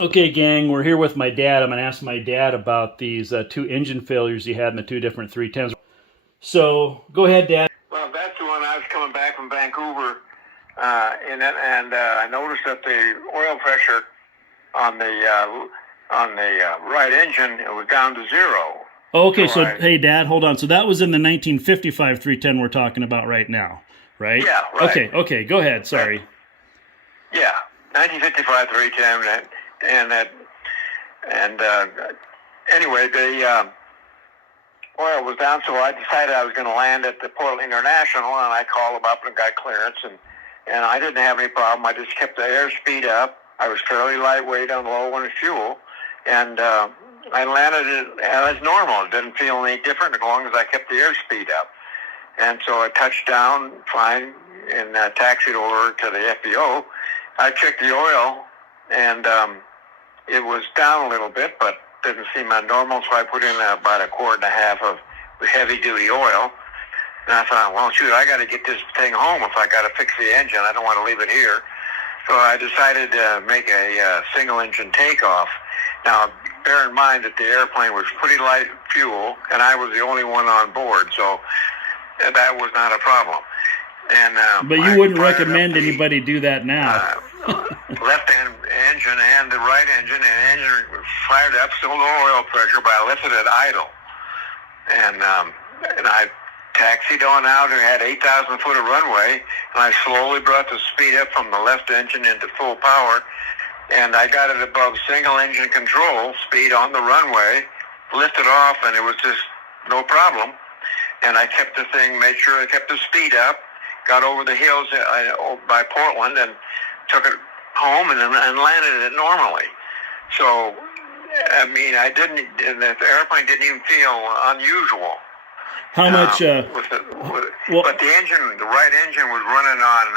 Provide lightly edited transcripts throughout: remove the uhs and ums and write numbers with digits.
Okay, gang, we're here with my dad. I'm going to ask my dad about these two engine failures he had in the two different 310s. So, go ahead, Dad. Well, that's the one I was coming back from Vancouver, and I noticed that the oil pressure on the right engine, it was down to zero. Okay, so hey, Dad, hold on. So that was in the 1955 310 we're talking about right now, right? Yeah, right. Okay, go ahead. Sorry. Yeah, 1955 310, anyway, the oil was down, so I decided I was going to land at the Portland International, and I called them up and got clearance, and I didn't have any problem. I just kept the airspeed up. I was fairly lightweight on low on fuel, and I landed it as normal. It didn't feel any different as long as I kept the airspeed up. And so I touched down fine and taxied over to the FBO. I checked the oil, and it was down a little bit, but didn't seem abnormal, so I put in about 1.5 quarts of heavy-duty oil. And I thought, well, shoot, I got to get this thing home if I got to fix the engine. I don't want to leave it here. So I decided to make a single-engine takeoff. Now, bear in mind that the airplane was pretty light fuel, and I was the only one on board, so that was not a problem. And but you wouldn't recommend anybody do that now. Left engine and the right engine, and the engine fired up, still low oil pressure, but I left it at idle. And I taxied on out and had 8,000 foot of runway, and I slowly brought the speed up from the left engine into full power, and I got it above single engine control speed on the runway, lifted off, and it was just no problem. And I kept the thing, made sure I kept the speed up, got over the hills by Portland, and took it home and landed it normally. So, I mean, the airplane didn't even feel unusual. How much? But the engine, the right engine was running on,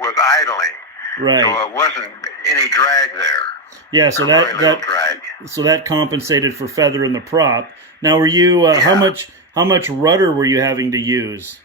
was idling. Right. So it wasn't any drag there. Yeah. So that compensated for feather in the prop. Now, were you how much rudder were you having to use?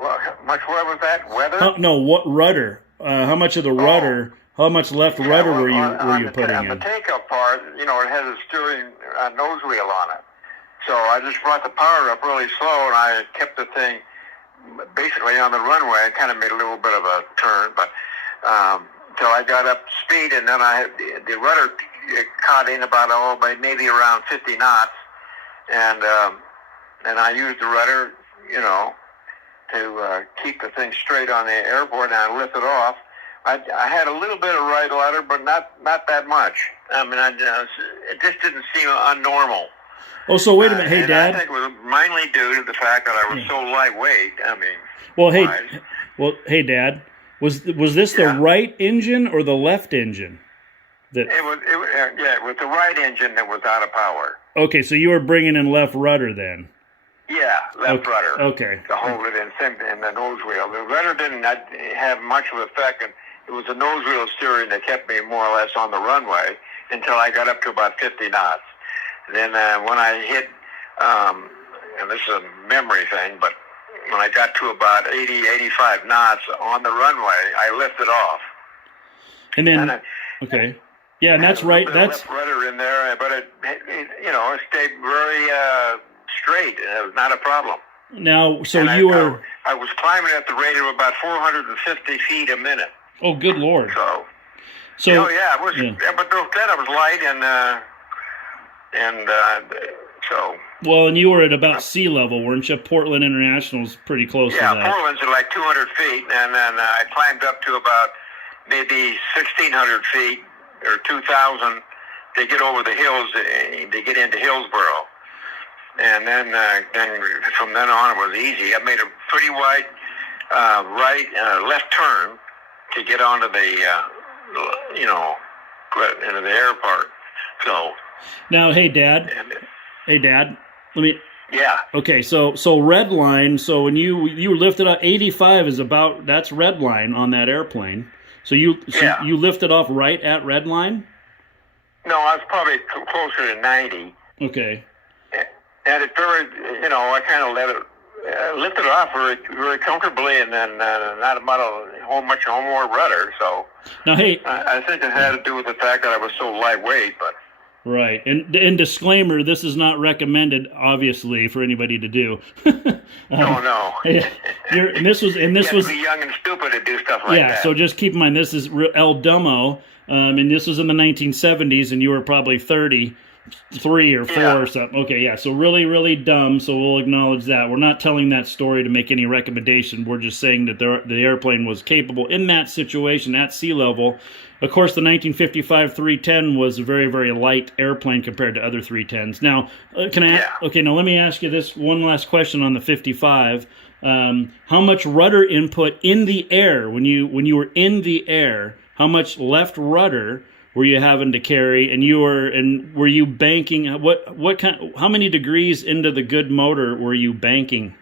Well, what was that? Weather? No, what rudder? How much of the rudder? How much left rudder were you putting in? On the takeoff part, it has a steering nose wheel on it. So I just brought the power up really slow, and I kept the thing basically on the runway. I kind of made a little bit of a turn, but until I got up to speed, and then the rudder caught in about maybe around 50 knots, and I used the rudder, to keep the thing straight on the airport, and I lifted off. I had a little bit of right rudder, but not that much. I mean, it just didn't seem unnormal. Oh, so wait a minute, hey, Dad. I think it was mainly due to the fact that I was so lightweit. I mean, hey, Dad. Was this the right engine or the left engine? It was the right engine that was out of power. Okay, so you were bringing in left rudder then. Yeah, left rudder. Okay. To hold it in the nose wheel. The rudder didn't have much of an effect, and it was the nose wheel steering that kept me more or less on the runway until I got up to about 50 knots. Then when I hit, and this is a memory thing, but when I got to about 80, 85 knots on the runway, I lifted off. And then, okay. Yeah, and that's right. That's left rudder in there, but it stayed very straight, and it was not a problem. Now, so and I was climbing at the rate of about 450 feet a minute. Oh, good Lord. So it was. Yeah. But then I was light, so. Well, and you were at about sea level, weren't you? Portland International's pretty close to that. Yeah, Portland's at like 200 feet, and then I climbed up to about maybe 1,600 feet or 2,000 to get over the hills to get into Hillsboro. And then from then on it was easy. I made a pretty wide left turn to get onto the into the airport. So now, hey, Dad. Let me. Yeah. Okay, so red line. So when you lifted up, 85 is that's red line on that airplane. So you lifted off right at red line. No, I was probably closer to 90. Okay. And it very, I kind of let it lifted off very, very comfortably, and then not about a whole more rudder. So now, hey, I think it had to do with the fact that I was so lightweight. But right, and disclaimer: this is not recommended, obviously, for anybody to do. No. And this was you have to be young and stupid to do stuff like that. Yeah, so just keep in mind this is El Dummo, and this was in the 1970s, and you were probably 33 or 4 or something. Okay, yeah, so really, really dumb, so we'll acknowledge that. We're not telling that story to make any recommendation. We're just saying that the airplane was capable in that situation at sea level. Of course, the 1955 310 was a very, very light airplane compared to other 310s. Now, now let me ask you this one last question on the 55. How much rudder input in the air, when you were in the air, how much left rudder were you having to carry, and were you banking? How many degrees into the good motor were you banking?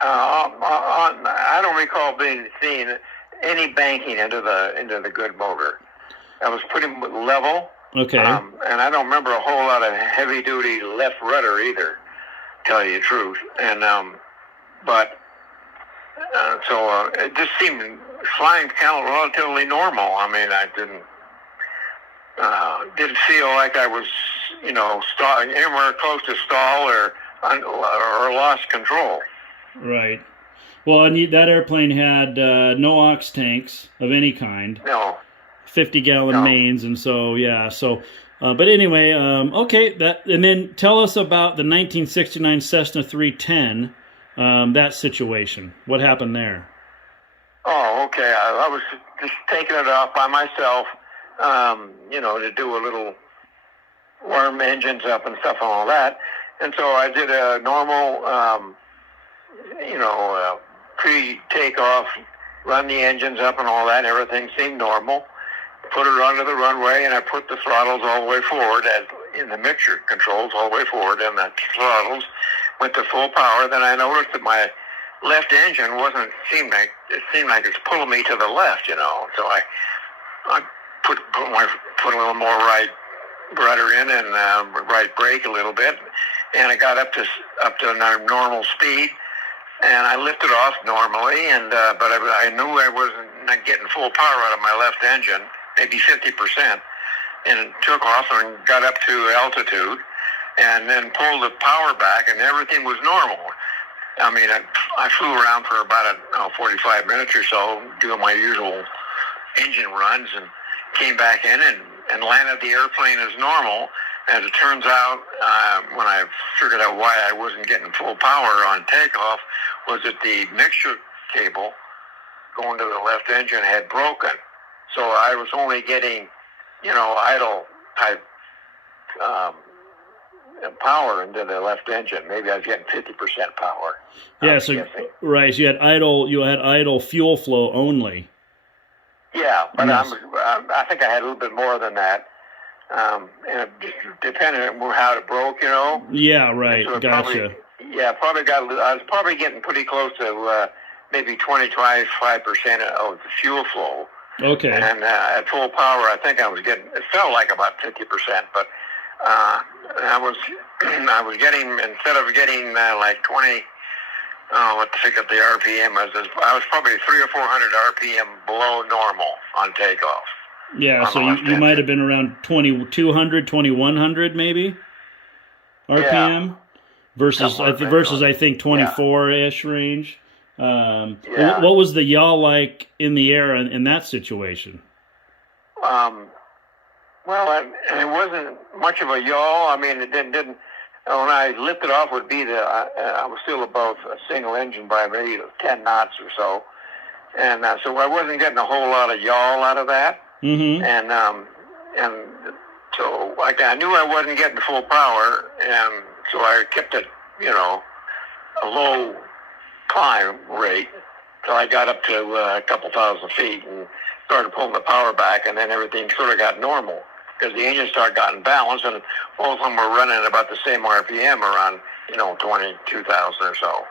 I don't recall seeing any banking into the good motor. I was pretty level. Okay. And I don't remember a whole lot of heavy duty left rudder either, to tell you the truth. And so it just seemed flying kind of relatively normal. I mean, I didn't feel like I was, anywhere close to stall or lost control. Right. Well, and that airplane had no aux tanks of any kind. No. 50-gallon mains, and so but anyway, okay. And then tell us about the 1969 Cessna 310. That situation. What happened there? Oh, okay. I was just taking it off by myself, to do a little warm engines up and stuff and all that. And so I did a normal, pre-takeoff, run the engines up and all that. Everything seemed normal. Put it onto the runway, and I put the throttles all the way forward, as in the mixture controls all the way forward, and the throttles went to full power. Then I noticed that my left engine seemed like it's pulling me to the left, So I put a little more right rudder in and right brake a little bit, and I got up to normal speed, and I lifted off normally, and but I knew I wasn't getting full power out of my left engine, maybe 50%, and took off and got up to altitude, and then pulled the power back, and everything was normal. I mean, I flew around for about 45 minutes or so, doing my usual engine runs, and came back in and landed the airplane as normal. As it turns out, when I figured out why I wasn't getting full power on takeoff, was that the mixture cable going to the left engine had broken. So I was only getting, idle type power into the left engine. Maybe I was getting 50% power. Yeah, so right, so you had idle fuel flow only. Yeah, but yes. I think I had a little bit more than that. And it just depended on how it broke, Yeah, right. So Gotcha. I was probably getting pretty close to maybe 25% of the fuel flow. Okay. And at full power, I think I was getting. It felt like about 50%, but I was getting, instead of getting like 20. Let's pick up the RPM. I was probably 300 or 400 RPM below normal on takeoff. Yeah, so you might have been around 2,200, 2,100 maybe RPM versus I think 24-ish range. What was the yaw like in the air in that situation? Well, it wasn't much of a yaw. I mean, it didn't. When I lifted off, would be I was still above a single engine by maybe 10 knots or so, and so I wasn't getting a whole lot of yaw out of that. Mm-hmm. And so I knew I wasn't getting full power, and so I kept it, a low climb rate till I got up to a couple thousand feet and started pulling the power back, and then everything sort of got normal. Because the engine started getting balanced, and both of them were running at about the same RPM, around 22,000 or so.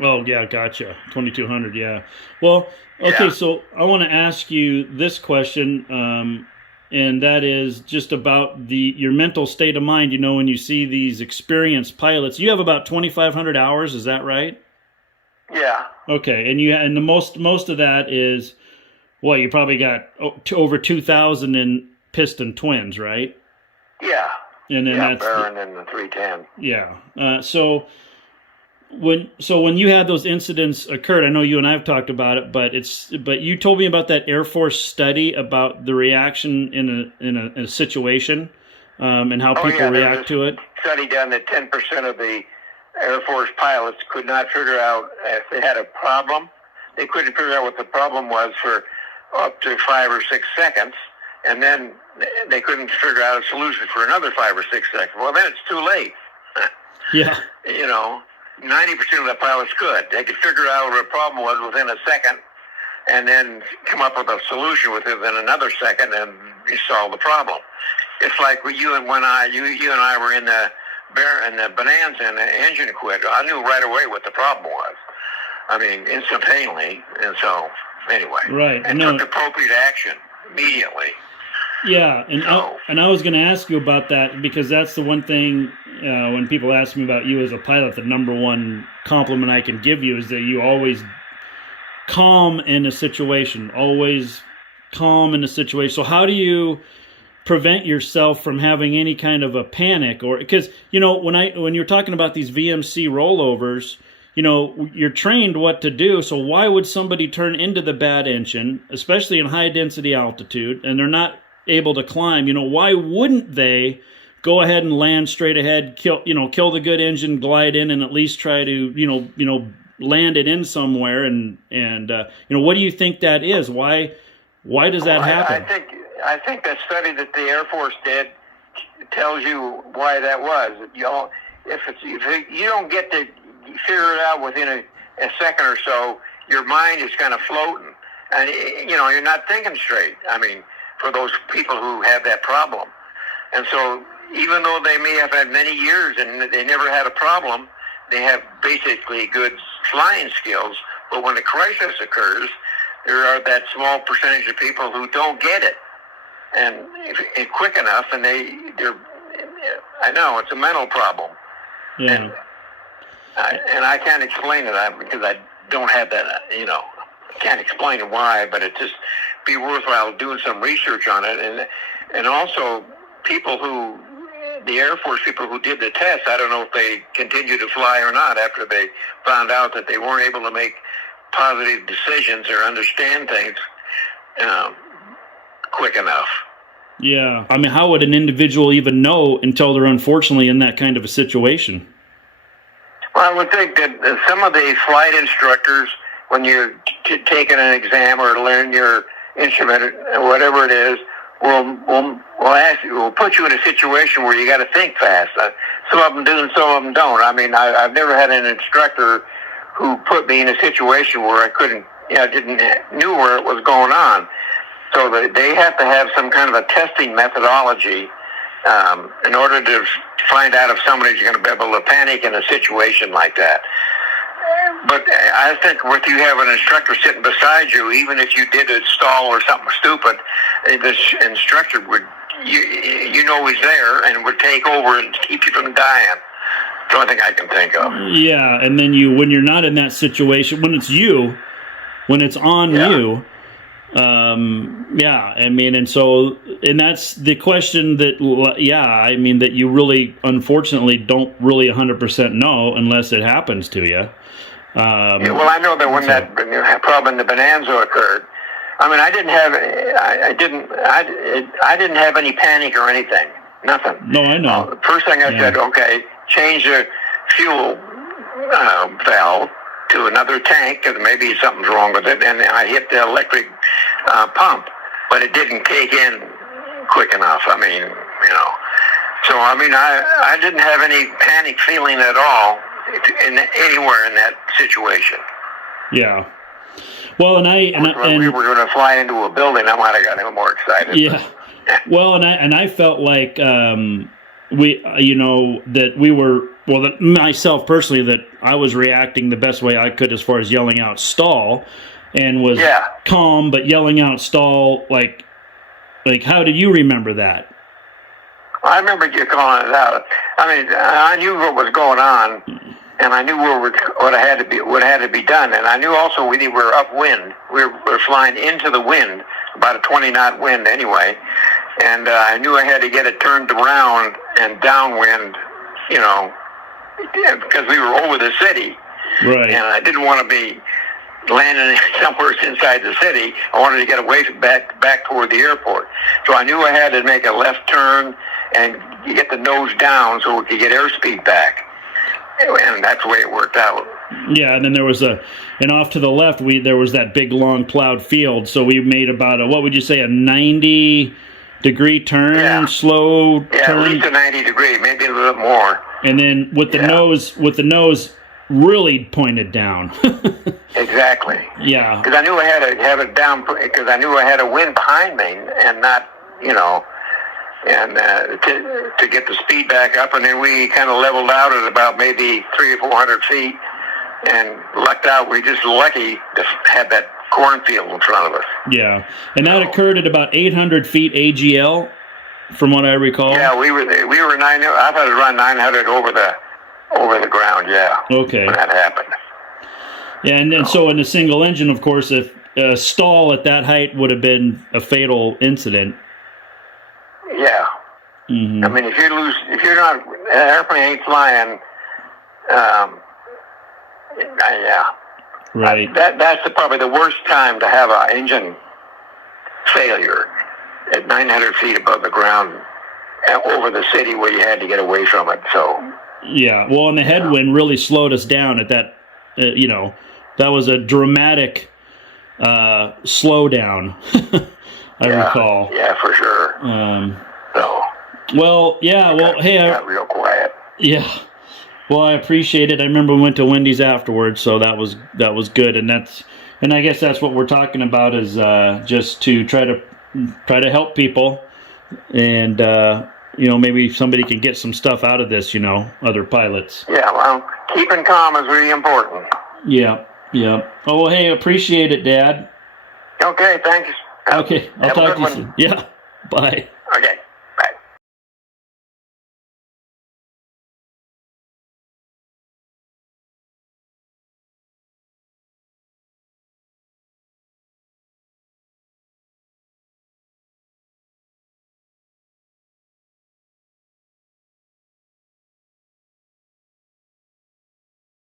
Oh yeah, gotcha. 2,200, yeah. Well, okay, yeah. So I want to ask you this question, and that is just about your mental state of mind. When you see these experienced pilots, you have about 2,500 hours. Is that right? Yeah. Okay, and the most of that is, well, you probably got over 2,000 in piston twins, right? Yeah. And then that's Baron and the 310. yeah. When you had those incidents occurred, I know you and I have talked about it, but you told me about that Air Force study about the reaction in a situation, and how people react to it. Study done that 10% of the Air Force pilots could not figure out if they had a problem. They couldn't figure out what the problem was for up to 5 or 6 seconds, and then they couldn't figure out a solution for another 5 or 6 seconds. Well, then it's too late. Yeah. 90% of the pilots could. They could figure out what the problem was within a second, and then come up with a solution within another second, and you solve the problem. It's like you and I were in the Bonanza, and the engine quit. I knew right away what the problem was. I mean, instantaneously. And so, anyway, right, and took appropriate action immediately. Yeah, and I was going to ask you about that, because that's the one thing when people ask me about you as a pilot, the number one compliment I can give you is that you always calm in a situation, always calm in a situation. So how do you prevent yourself from having any kind of a panic? Or because when you're talking about these VMC rollovers, you're trained what to do. So why would somebody turn into the bad engine, especially in high density altitude, and they're not able to climb? Why wouldn't they go ahead and land straight ahead, kill the good engine, glide in, and at least try to land it in somewhere? And what do you think that is? Why does that happen? I think that study that the Air Force did tells you why that was. If you don't get to figure it out within a second or so, your mind is kind of floating, and you're not thinking straight. I mean, for those people who have that problem. And so even though they may have had many years and they never had a problem, they have basically good flying skills. But when a crisis occurs, there are that small percentage of people who don't get it and quick enough, and they're I know it's a mental problem. Yeah. And I can't explain it because I don't have that, I can't explain why, but it just be worthwhile doing some research on it. And also the Air Force people who did the test, I don't know if they continue to fly or not after they found out that they weren't able to make positive decisions or understand things quick enough. Yeah. I mean, how would an individual even know until they're unfortunately in that kind of a situation? Well, I would think that some of the flight instructors, when you're taking an exam or learn your instrument or whatever it is, will put you in a situation where you got to think fast. Some of them do and some of them don't. I mean, I've never had an instructor who put me in a situation where I couldn't, knew where it was going on. So they have to have some kind of a testing methodology in order to find out if somebody's going to be able to panic in a situation like that. But I think if you have an instructor sitting beside you, even if you did a stall or something stupid, this instructor would, he's there and would take over and keep you from dying. That's the only thing I can think of. Yeah, and then when you're not in that situation, when it's on you, I mean, and that's the question that you really, unfortunately, don't really 100% know unless it happens to you. Well, I know that when that problem in the Bonanza occurred, I mean, I didn't have any panic or anything, nothing. No, I know. The first thing I said, okay, change the fuel valve to another tank because maybe something's wrong with it, and I hit the electric pump, but it didn't take in quick enough. I mean, so I mean, I didn't have any panic feeling at all anywhere in that situation. Yeah. Well, and we were going to fly into a building, I might have got a little more excited. Yeah. Well, and I felt like myself personally, that I was reacting the best way I could as far as yelling out stall, and was calm, but yelling out stall, like how did you remember that? I remember you calling it out. I mean, I knew what was going on, and I knew what had to be done, and I knew also we were upwind. We were flying into the wind, about a 20-knot wind anyway, and I knew I had to get it turned around and downwind, you know, because we were over the city, right? And I didn't want to be landing somewhere inside the city. I wanted to get away back toward the airport. So I knew I had to make a left turn and get the nose down so we could get airspeed back. And that's the way it worked out. Yeah, and then there was and off to the left, there was that big long plowed field. So we made about what would you say, a 90-degree turn, slow turn? Yeah, at least a 90-degree, maybe a little bit more. And then with the nose really pointed down. Exactly. Yeah. Because I knew I had to have it down, because I knew I had a wind behind me and not, you know, and to get the speed back up. And then we kind of leveled out at about maybe 300 or 400 feet and lucked out. We just lucky to have that cornfield in front of us. Yeah. And that occurred at about 800 feet AGL, from what I recall. Yeah, we were 900. I thought it was around 900 over the ground. Yeah. Okay. When that happened. Yeah, and then so in a single engine, of course, if a stall at that height would have been a fatal incident. Yeah. Mm-hmm. I mean, if you're not, an airplane ain't flying. Yeah. Right. That's probably the worst time to have an engine failure at 900 feet above the ground over the city where you had to get away from it. So. Yeah. Well, and the headwind really slowed us down at that. You know, that was a dramatic slowdown. I recall. Yeah, for sure. Well, yeah. Well, hey, got real quiet. Yeah. Well, I appreciate it. I remember we went to Wendy's afterwards, so that was good. And I guess that's what we're talking about is just to try to help people, and you know, maybe somebody can get some stuff out of this. You know, other pilots. Yeah. Well, keeping calm is really important. Yeah. Yeah. Oh, well, hey, appreciate it, Dad. Okay. Thanks. Okay. I'll talk to you soon. Yeah. Bye.